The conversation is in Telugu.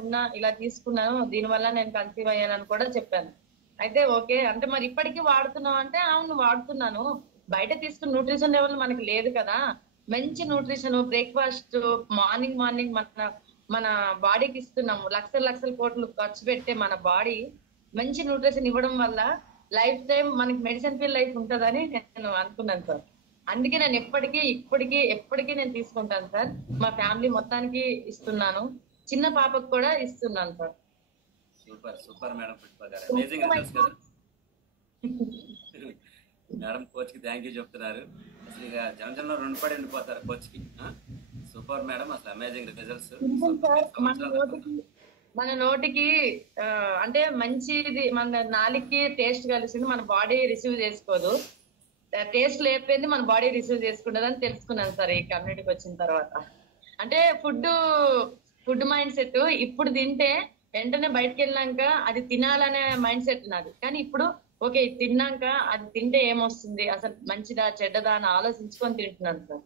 ఉన్నా ఇలా తీసుకున్నాను, దీనివల్ల నేను కన్సీవ్ అయ్యానని కూడా చెప్పాను. అయితే ఓకే అంటే మరి ఇప్పటికీ వాడుతున్నావు అంటే అవును వాడుతున్నాను. బయట తీసుకున్న న్యూట్రిషన్ లెవెల్ మనకి లేదు కదా. మంచి న్యూట్రిషన్ బ్రేక్ఫాస్ట్ మార్నింగ్ మార్నింగ్ మన మన బాడీకి ఇస్తున్నాము. లక్షల లక్షల కోట్లు ఖర్చు పెట్టే మన బాడీ మంచి న్యూట్రిషన్ ఇవ్వడం వల్ల లైఫ్ టైం మనకి మెడిసిన్ ఫీల్ లైఫ్ ఉంటుందని నేను అనుకున్నాను సార్. అందుకే నేను ఎప్పటికీ నేను తీసుకుంటాను సార్. మా ఫ్యామిలీ మొత్తానికి ఇస్తున్నాను, చిన్న పాపకు కూడా ఇస్తున్నాను sir. Super super madam Pushpa గారు, అమేజింగ్ రిజల్ట్స్ కదా మేడం. కోచ్ కి థ్యాంక్ యూ చెప్తున్నారు. అసలు ఇక జనజనలో రుణపడి ఉండిపోతారు కోచ్ కి. సూపర్ మేడం, అసలు అమేజింగ్ రిజల్ట్స్. మన నోటికి అంటే మంచిది, మన నాలుగుకి టేస్ట్ కలిసింది, మన బాడీ రిసీవ్ చేసుకోదు. టేస్ట్ లేకపోయింది మన బాడీ రిసీవ్ చేసుకుంటుందని తెలుసుకున్నాను సార్ ఈ కమ్యూనిటీకి వచ్చిన తర్వాత. అంటే ఫుడ్ మైండ్ సెట్ ఇప్పుడు తింటే వెంటనే బయటకు వెళ్ళినాక అది తినాలనే మైండ్ సెట్ నాది. కానీ ఇప్పుడు ఓకే తిన్నాక అది తింటే ఏమొస్తుంది, అసలు మంచిదా చెడ్డదా అని ఆలోచించుకొని తింటున్నాను సార్.